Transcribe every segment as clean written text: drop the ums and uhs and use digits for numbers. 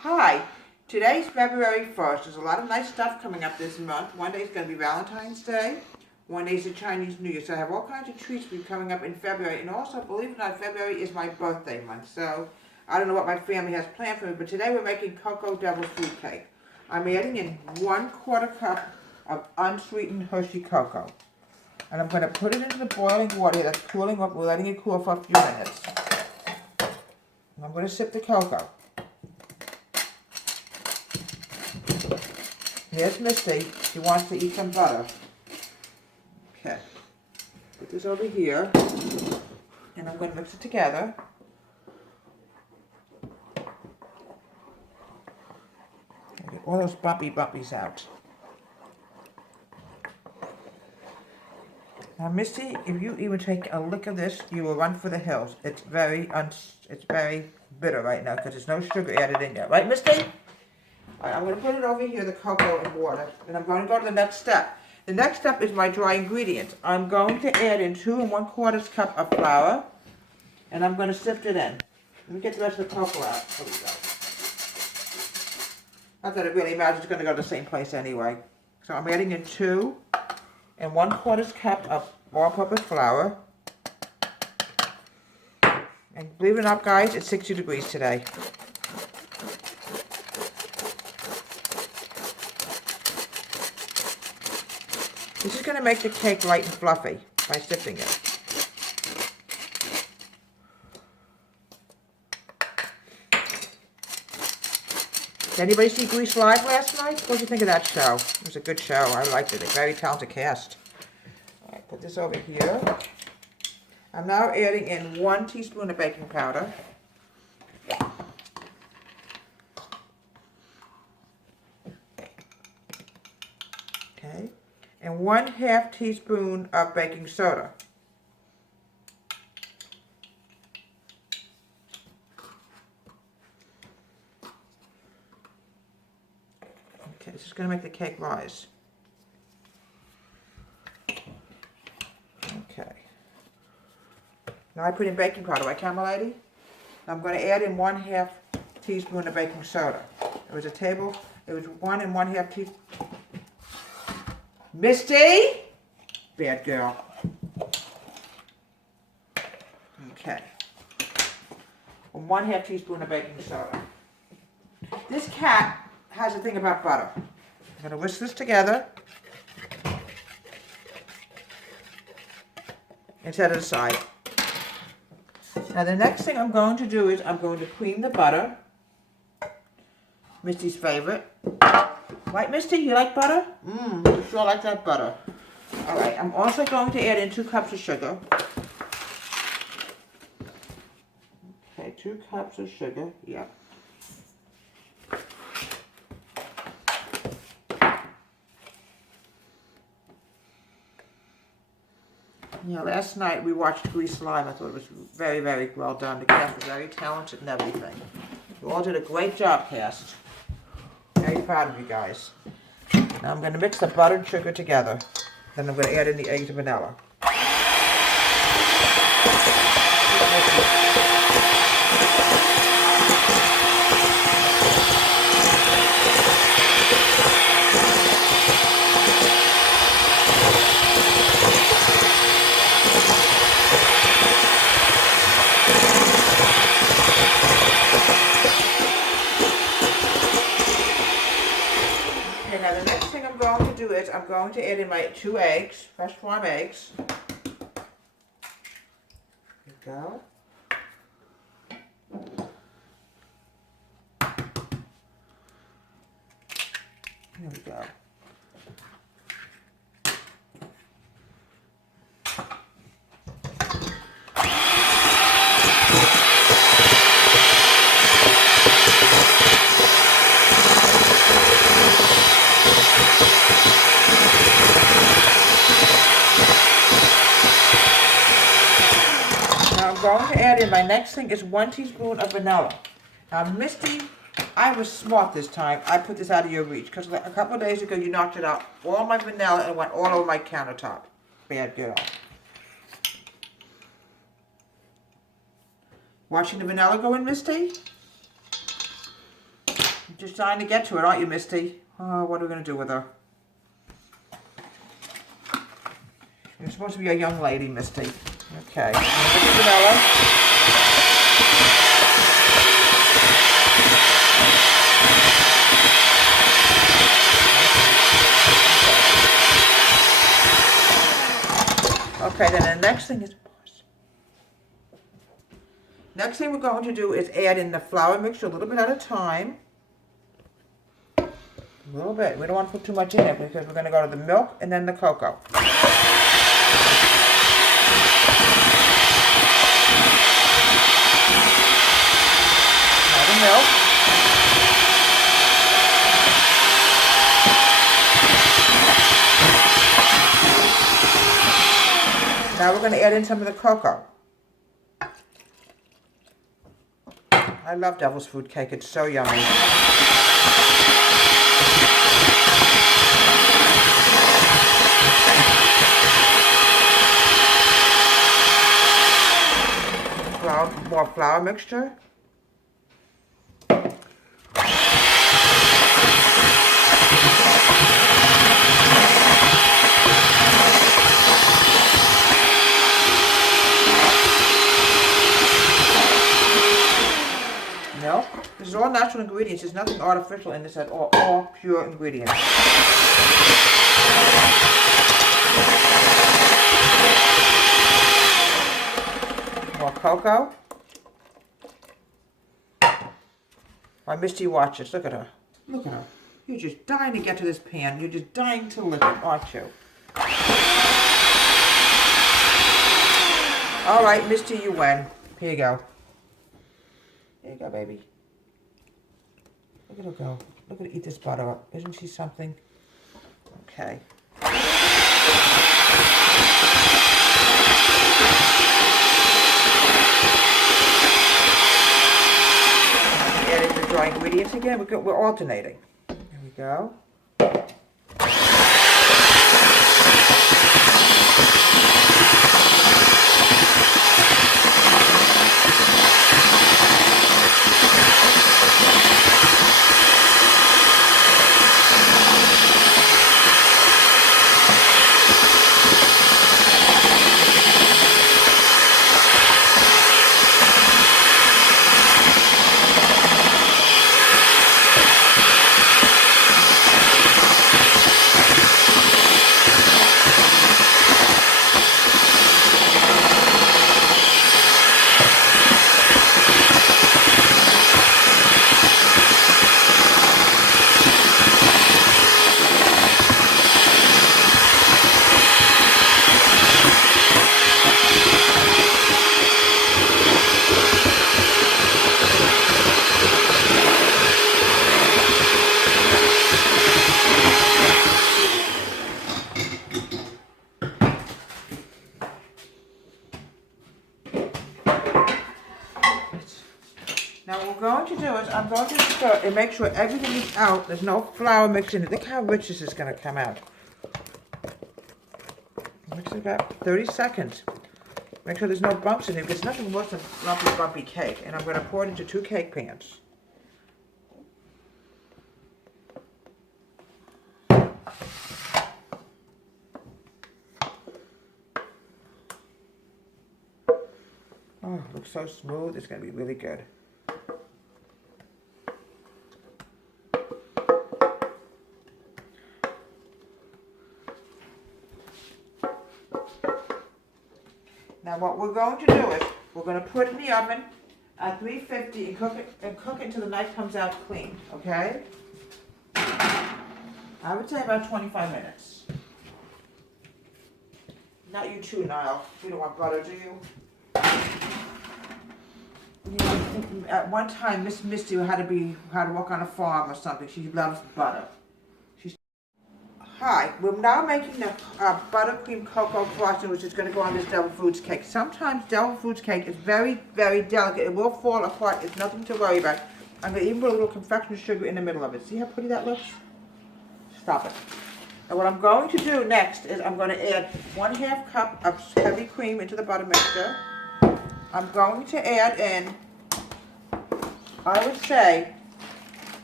Hi, today's February 1st. There's a lot of nice stuff coming up this month. One day is going to be Valentine's Day. One day is the Chinese New Year. So I have all kinds of treats for you coming up in February. And also, believe it or not, February is my birthday month. So I don't know what my family has planned for me, but today we're making Cocoa Devil's Food Cake. I'm adding in 1/4 cup of unsweetened Hershey cocoa. And I'm going to put it into the boiling water that's cooling up. We're letting it cool for a few minutes. And I'm going to sip the cocoa. Here's Misty. She wants to eat some butter. Okay. Put this over here. And I'm going to mix it together. Get all those bumpies out. Now, Misty, if you even take a lick of this, you will run for the hills. It's very bitter right now because there's no sugar added in yet. Right, Misty? Alright, I'm going to put it over here, the cocoa and water, and I'm going to go to the next step. The next step is my dry ingredients. I'm going to add in 2 1/4 cup of flour, and I'm going to sift it in. Let me get the rest of the cocoa out. There we go. Not that it really matters, it's going to go to the same place anyway. So I'm adding in 2 1/4 cup of all-purpose flour. And believe it or not, guys, it's 60 degrees today. This is going to make the cake light and fluffy by sifting it. Did anybody see Grease Live last night? What did you think of that show? It was a good show. I liked it. A very talented cast. All right, put this over here. I'm now adding in 1 teaspoon of baking powder. Okay. And 1/2 teaspoon of baking soda. Okay, this is going to make the cake rise. Okay. Now I put in baking powder, right, Camel Lady? I'm going to add in 1/2 teaspoon of baking soda. It was 1 1/2 teaspoon. Misty? Bad girl. Okay. 1/2 teaspoon of baking soda. This cat has a thing about butter. I'm going to whisk this together and set it aside. Now the next thing I'm going to do is I'm going to cream the butter. Misty's favorite. Right, Misty? You like butter? You sure like that butter. Alright, I'm also going to add in 2 cups of sugar. Okay, 2 cups of sugar, yep. Yeah, last night we watched Grease Live. I thought it was very, very well done. The cast was very talented and everything. You all did a great job, cast. Very proud of you guys. Now I'm going to mix the butter and sugar together. Then I'm going to add in the eggs and vanilla. Now the next thing I'm going to do is I'm going to add in my 2 eggs, fresh farm eggs. There we go. There we go. Going to add in my next thing is 1 teaspoon of vanilla. Now, Misty, I was smart this time. I put this out of your reach because a couple of days ago you knocked it out. All my vanilla and went all over my countertop. Bad girl. Watching the vanilla go in, Misty? just trying to get to it, aren't you, Misty? Oh, what are we going to do with her? You're supposed to be a young lady, Misty. Okay. Vanilla. Okay, then the next thing is... Next thing we're going to do is add in the flour mixture a little bit at a time. A little bit. We don't want to put too much in it because we're going to go to the milk and then the cocoa. Now the milk. Now we're going to add in some of the cocoa. I love Devil's Food Cake. It's so yummy. More flour mixture. Milk. This is all natural ingredients. There's nothing artificial in this at all. All pure ingredients. More cocoa. Why, Misty, watch this. Look at her. Look at her. You're just dying to get to this pan. You're just dying to lick it, aren't you? All right, Misty, you win. Here you go. Here you go, baby. Look at her go. Look at her eat this butter up. Isn't she something? Okay. Adding the dry ingredients again. We're alternating. There we go. Now what we're going to do is I'm going to stir and make sure everything is out. There's no flour mixed in it. Look how rich this is going to come out. Mix it about 30 seconds. Make sure there's no bumps in it because nothing worse than lumpy, bumpy cake. And I'm going to pour it into 2 cake pans. Oh, it looks so smooth. It's going to be really good. Now what we're going to do is we're going to put it in the oven at 350 and cook it until the knife comes out clean, okay? I would say about 25 minutes. Not you too, Niall. You don't want butter, do you? You know, I think at one time Miss Misty had to work on a farm or something. She loves butter. Hi, we're now making the buttercream cocoa frosting, which is going to go on this Devil Foods cake. Sometimes Devil Foods cake is very, very delicate. It will fall apart. It's nothing to worry about. I'm going to even put a little confectionery sugar in the middle of it. See how pretty that looks? Stop it. And what I'm going to do next is I'm going to add 1/2 cup of heavy cream into the butter mixture. I'm going to add in, I would say,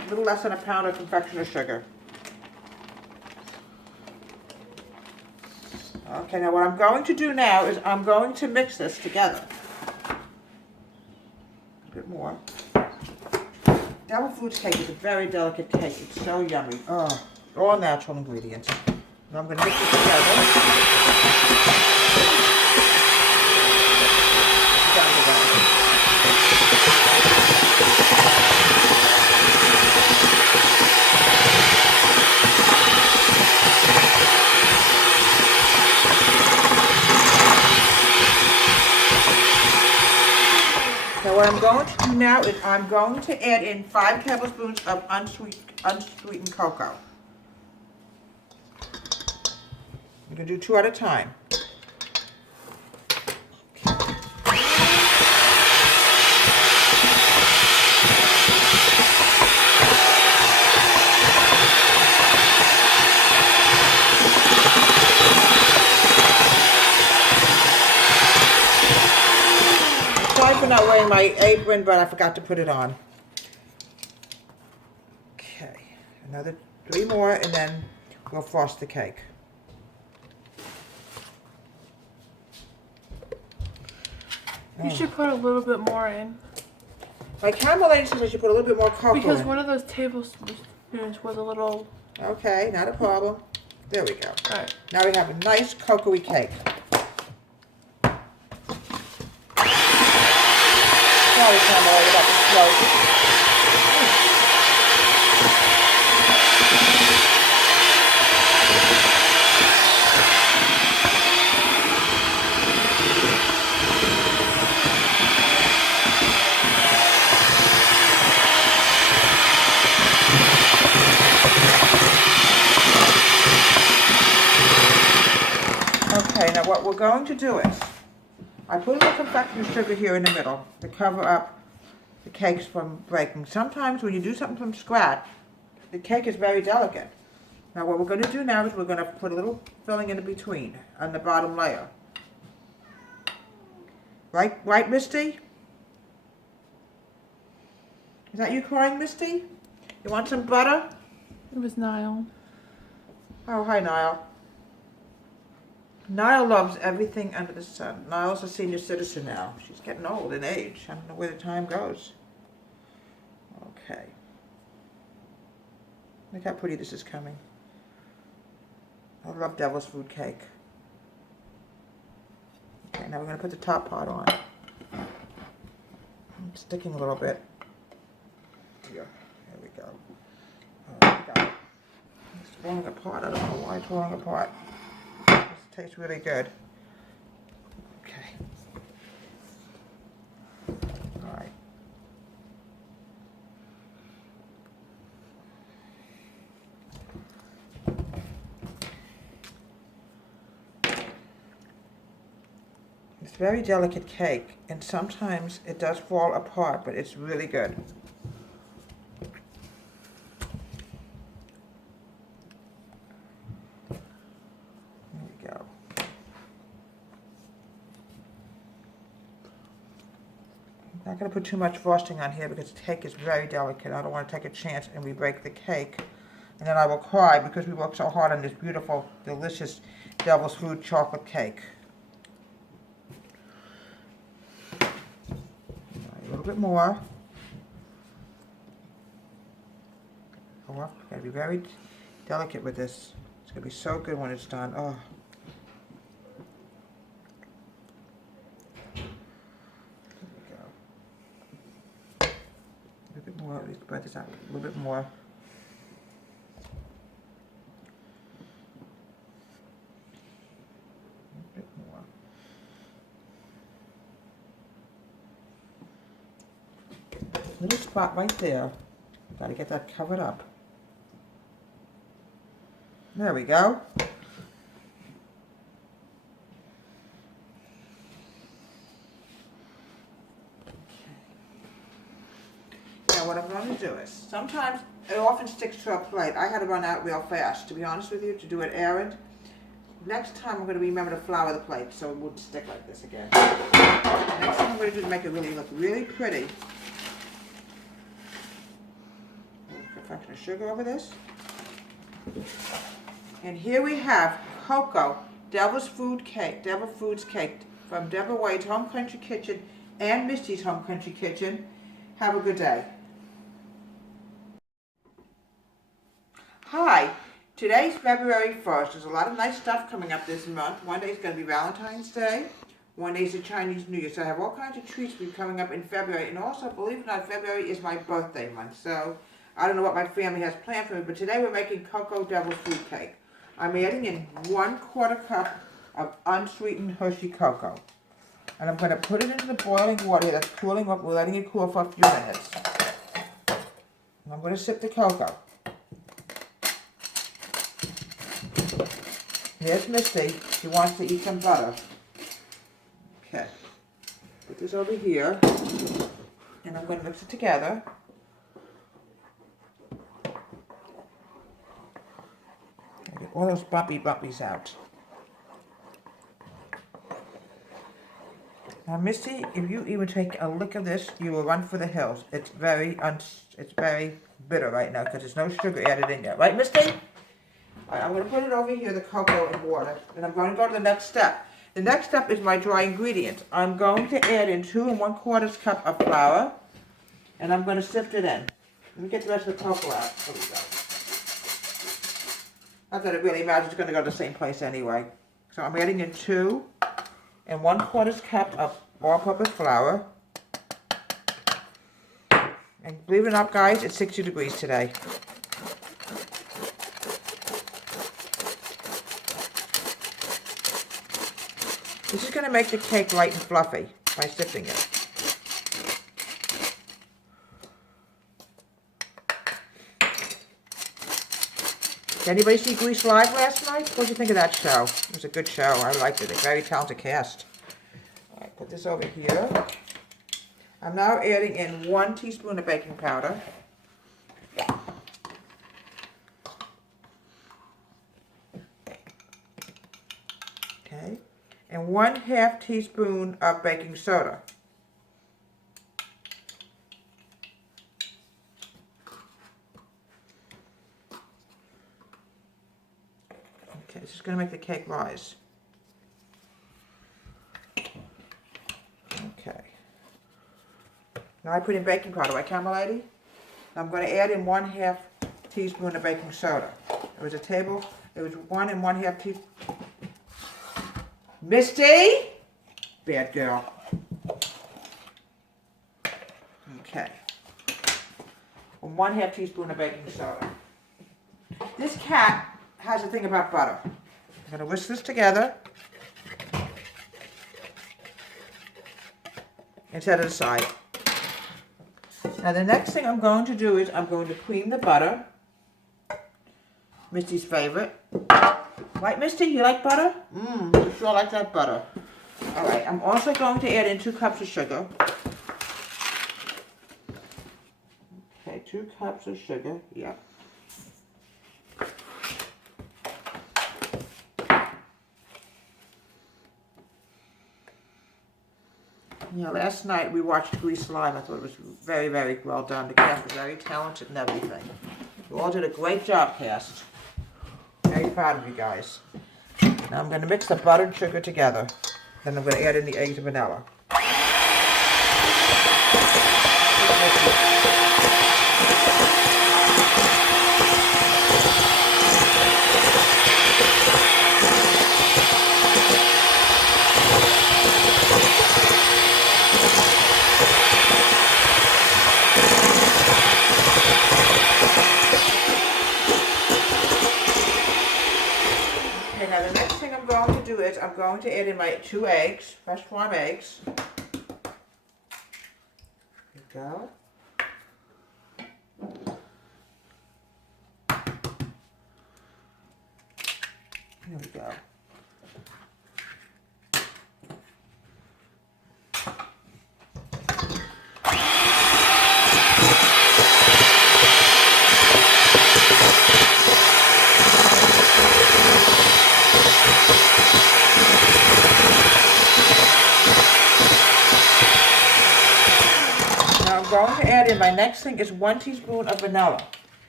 little less than a pound of confectioner's sugar. Okay, now what I'm going to do now is I'm going to mix this together. A bit more. Devil food cake is a very delicate cake. It's so yummy. Oh, all natural ingredients. And I'm going to mix it together. So what I'm going to do now is I'm going to add in 5 tablespoons of unsweetened cocoa. I'm going to do 2 at a time. Sorry for not wearing my apron, but I forgot to put it on. Okay, another 3 more, and then we'll frost the cake. You should put a little bit more in. My camera lady says I should put a little bit more cocoa Because in. one of those tablespoons was a little... Okay, not a problem. There we go. Alright. Now we have a nice cocoa-y cake. Sorry, camera lady, about the slow. Okay, now what we're going to do is, I put a little confectioner's sugar here in the middle to cover up the cakes from breaking. Sometimes when you do something from scratch, the cake is very delicate. Now what we're going to do now is we're going to put a little filling in between, on the bottom layer. Right, Misty? Is that you crying, Misty? You want some butter? It was Niall. Oh, hi, Niall. Niall loves everything under the sun. Niall's a senior citizen now. She's getting old in age. I don't know where the time goes. Okay. Look how pretty this is coming. I love devil's food cake. Okay, now we're going to put the top part on. It's sticking a little bit. Here we go. Oh, we got it. It's falling apart. I don't know why it's falling apart. Tastes really good. Okay. All right. It's a very delicate cake, and sometimes it does fall apart, but it's really good. I'm not going to put too much frosting on here because the cake is very delicate. I don't want to take a chance and we break the cake. And then I will cry because we worked so hard on this beautiful, delicious devil's food chocolate cake. A little bit more. Oh, well, got to be very delicate with this. It's going to be so good when it's done. Oh. A bit more, let's spread this out a little bit more. A bit more. Little spot right there. Got to get that covered up. There we go. What I'm going to do is, sometimes it often sticks to a plate. I had to run out real fast, to be honest with you, to do an errand. Next time I'm going to remember to flour the plate so it wouldn't stick like this again. Next thing I'm going to do to make it really look really pretty. fraction of sugar over this. And here we have cocoa, Devil's Foods cake from Deborah White's Home Country Kitchen and Misty's Home Country Kitchen. Have a good day. Hi, today's February 1st. There's a lot of nice stuff coming up this month. One day is going to be Valentine's Day. One day is the Chinese New Year. So I have all kinds of treats for you coming up in February. And also, believe it or not, February is my birthday month. So I don't know what my family has planned for me, but today we're making Cocoa Devil's Food Cake. I'm adding in 1/4 cup of unsweetened Hershey cocoa. And I'm going to put it into the boiling water that's cooling up. We're letting it cool for a few minutes. And I'm going to sip the cocoa. Here's Misty. She wants to eat some butter. Okay. Put this over here. And I'm going to mix it together. Get all those bumpies out. Now, Misty, if you even take a lick of this, you will run for the hills. It's very bitter right now because there's no sugar added in yet. Right, Misty? All right, I'm going to put it over here, the cocoa and water, and I'm going to go to the next step. The next step is my dry ingredients. I'm going to add in 2 1/4 cup of flour, and I'm going to sift it in. Let me get the rest of the cocoa out. There we go. Not that it really matters, it's going to go to the same place anyway. So I'm adding in 2 1/4 cup of all-purpose flour. And believe it or not, guys, it's 60 degrees today. This is going to make the cake light and fluffy by sifting it. Did anybody see Grease Live last night? What did you think of that show? It was a good show. I liked it. A very talented cast. All right, put this over here. I'm now adding in 1 teaspoon of baking powder. Okay. And 1/2 teaspoon of baking soda. Okay, this is going to make the cake rise. Okay. Now I put in baking powder, right, Camel Lady? I'm going to add in 1/2 teaspoon of baking soda. It was 1 1/2 teaspoon. Misty? Bad girl. Okay. 1/2 teaspoon of baking soda. This cat has a thing about butter. I'm going to whisk this together and set it aside. Now the next thing I'm going to do is I'm going to cream the butter. Misty's favorite. Right, Misty? You like butter? You sure like that butter. Alright, I'm also going to add in 2 cups of sugar. Okay, 2 cups of sugar. Yep. Yeah, last night we watched Grease Live. I thought it was very, very well done. The cast was very talented and everything. You all did a great job, cast. Very proud of you guys. Now I'm going to mix the butter and sugar together. Then I'm going to add in the eggs and vanilla. Okay, now the next thing I'm going to do is I'm going to add in my 2 eggs, fresh farm eggs. There we go. Here we go. Now I'm going to add in, my next thing is 1 teaspoon of vanilla.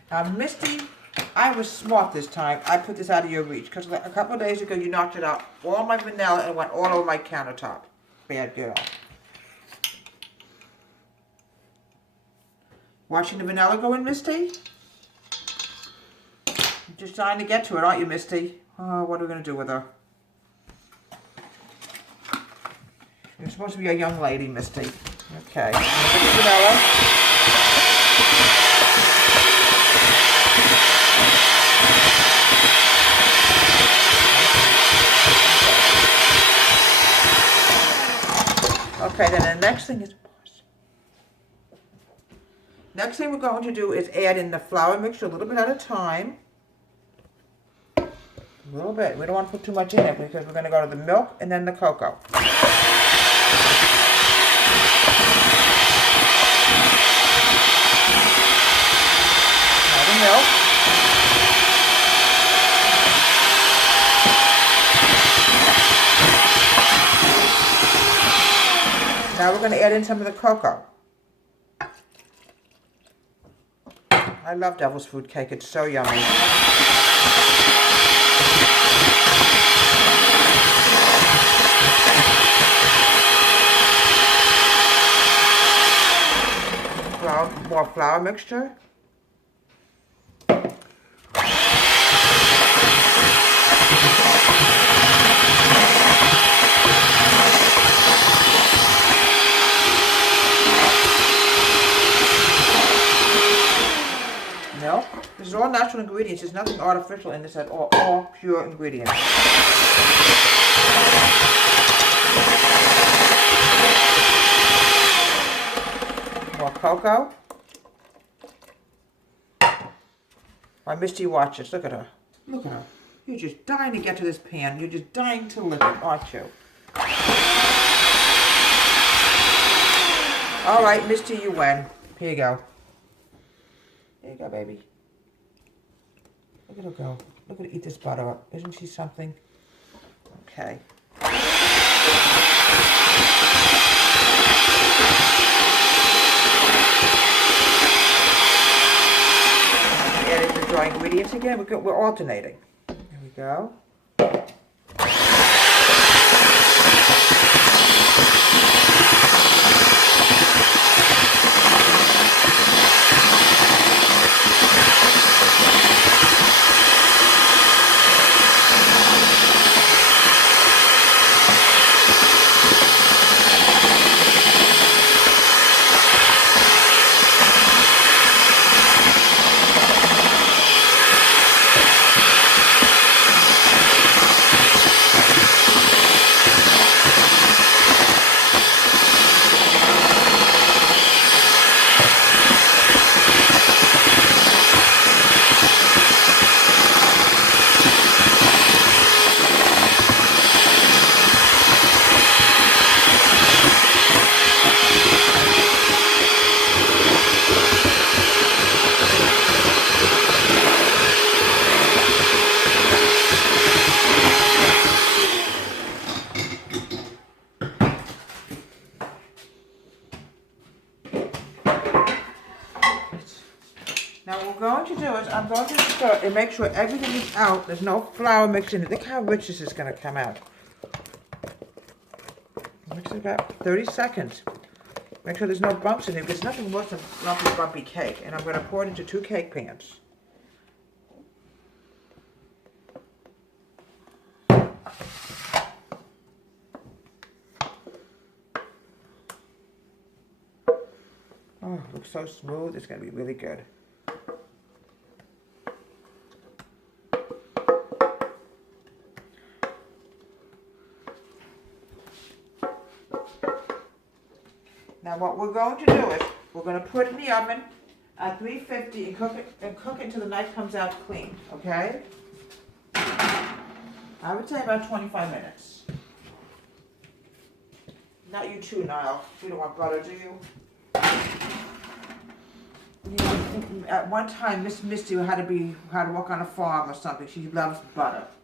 Misty, I was smart this time. I put this out of your reach because a couple of days ago you knocked it out all my vanilla and it went all over my countertop. Bad girl. Watching the vanilla go in, Misty? You're just trying to get to it, aren't you, Misty? Oh, what are we going to do with her? You're supposed to be a young lady, Misty. Okay. Vanilla. Okay, then the next thing is, next thing we're going to do is add in the flour mixture a little bit at a time. A little bit. We don't want to put too much in it because we're going to go to the milk and then the cocoa. Now the milk. Now we're going to add in some of the cocoa. I love Devil's Food Cake. It's so yummy. More flour mixture. Milk. This is all natural ingredients. There's nothing artificial in this at all pure ingredients. More cocoa. My Misty watches. Look at her. Look at her. You're just dying to get to this pan. You're just dying to lick it, aren't you? All right, Misty, you win. Here you go. Here you go, baby. Look at her go. Look at her eat this butter up. Isn't she something? Okay. Adding the dry ingredients again. We're alternating. There we go. Now what we're going to do is I'm going to stir and make sure everything is out. There's no flour mixed in it. Look how rich this is going to come out. Mix it about 30 seconds. Make sure there's no bumps in it because nothing worse than lumpy, bumpy cake. And I'm going to pour it into 2 cake pans. Oh, it looks so smooth. It's going to be really good. Now what we're going to do is we're going to put it in the oven at 350 and cook it until the knife comes out clean, okay? I would say about 25 minutes. Not you too, Niall. You don't want butter, do you? At one time, Miss Misty had to work on a farm or something. She loves butter.